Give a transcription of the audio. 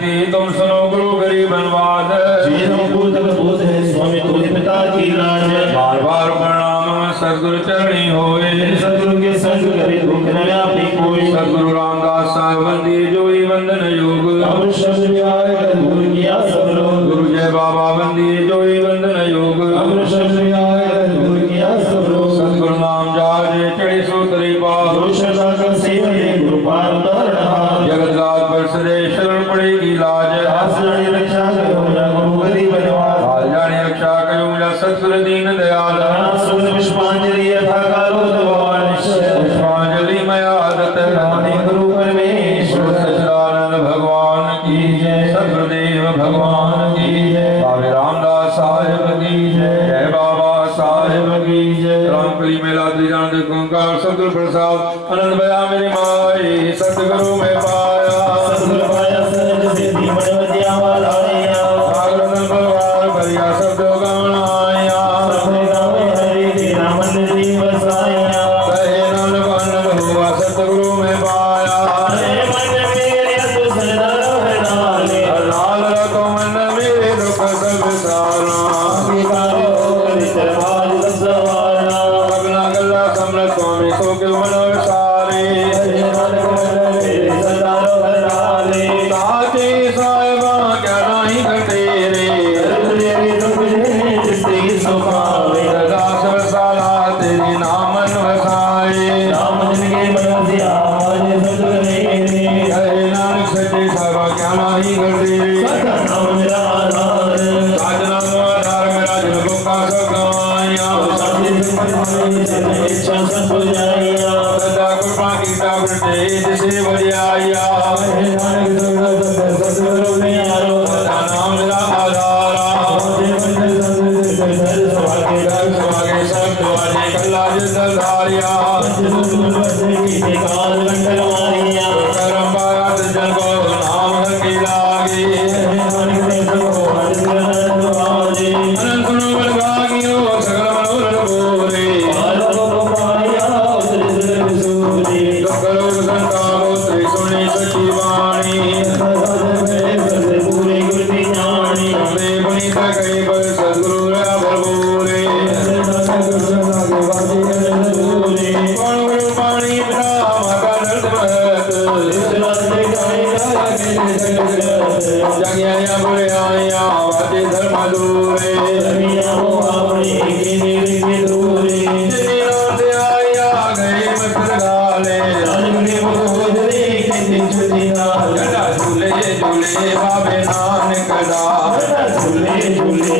विनती तुम सुनो गुरु गरीब अनुवाद। स्वामी तुझे पिता की लाज। बार बार प्रणाम सदगुरु चरणी होए। सदगुरु के संग करे दुख न व्यापी कोई। सदगुरु रामदास साहब वंदिए जोई वंदन योग। अमृत शब्द व्याय दूर किया सब लोग। गुरु जय बाबा वंदिए जोई वंदन योग। अमृत शब्द व्याय दूर किया सब लोग। सदगुरु नाम जाजे चढ़े सो तरी पार। गुरु शरण का सेवने गुरु पार उतारना। जगत गात पर सरे शरण पड़ेगी लाज। आसराणी रक्षा करो मुझा गुरु गरीब निवास। हाल जाने रक्षा करो मुझा सतगुरु दीन दयाल। सुन पुष्पांजलि यथा कालो भगवान पुष्पांजलि मया दत्त रानी गुरु परमेश्वर सच्चिदानंद भगवान की जय। सदगुरुदेव भगवान की जय। बाबे रामदास साहेब की जय। जय बाबा साहेब की जय। रामकली मेला त्रिजान ओंकार सतगुरु प्रसाद आनंद भया मेरी माई। सतगुरु में पाया सतगुरु पाया सहज सिद्धि मन विद्या वाला सागर भगवान भरिया शब्द गवनाया। सबे गावे हरि तेरा मन जीव बसाया। कहे नानक आनंद हुआ सतगुरु में पाया। हरे मन मेरे तु सदा रहनाले। लाल रतो मन मेरे दुख सब सारा। विकारो करित बाज दसवारा। अगला गला समरथ स्वामी सो के मन विसारे। हरे नानक मन मेरे सदा रहनाले। साचे साहिबा क्या नहीं घटेरे। तेरे तुझे जिसकी सुखावे। दास वसाला तेरी नामन वसाए। नाम जिनके मन से आज सतगुरु हरे नानक सच्चे साहिबा क्या नहीं घटेरे। सदा नाम मेरा आधार। साजना आधार मेरा जन का सगाया। इच्छा सब बुझाइया। सदा कृपा की टावटे जिसे बढ़िया। सतगुरु में आरो सदा नाम मेरा आधारा। स्वागे सब द्वारे कल्ला जिंदल धारिया। करम बात जन को नाम की लागी। अनंत गुण बलगागियो सकल मनोरथ पूरे। दुख रोग संताप श्री सुनी सची वाणी। अम्बे पुनीत कई पर सद्गुरु रहा भरपूरे। कौन गुरु पाणी पिता माता दर्द महत। जगिया बुरे आया वाते धर्म दूरे। जिनी नाथ आया गए मत गाले। झूले झूले बाबे नानक दा। झूले झूले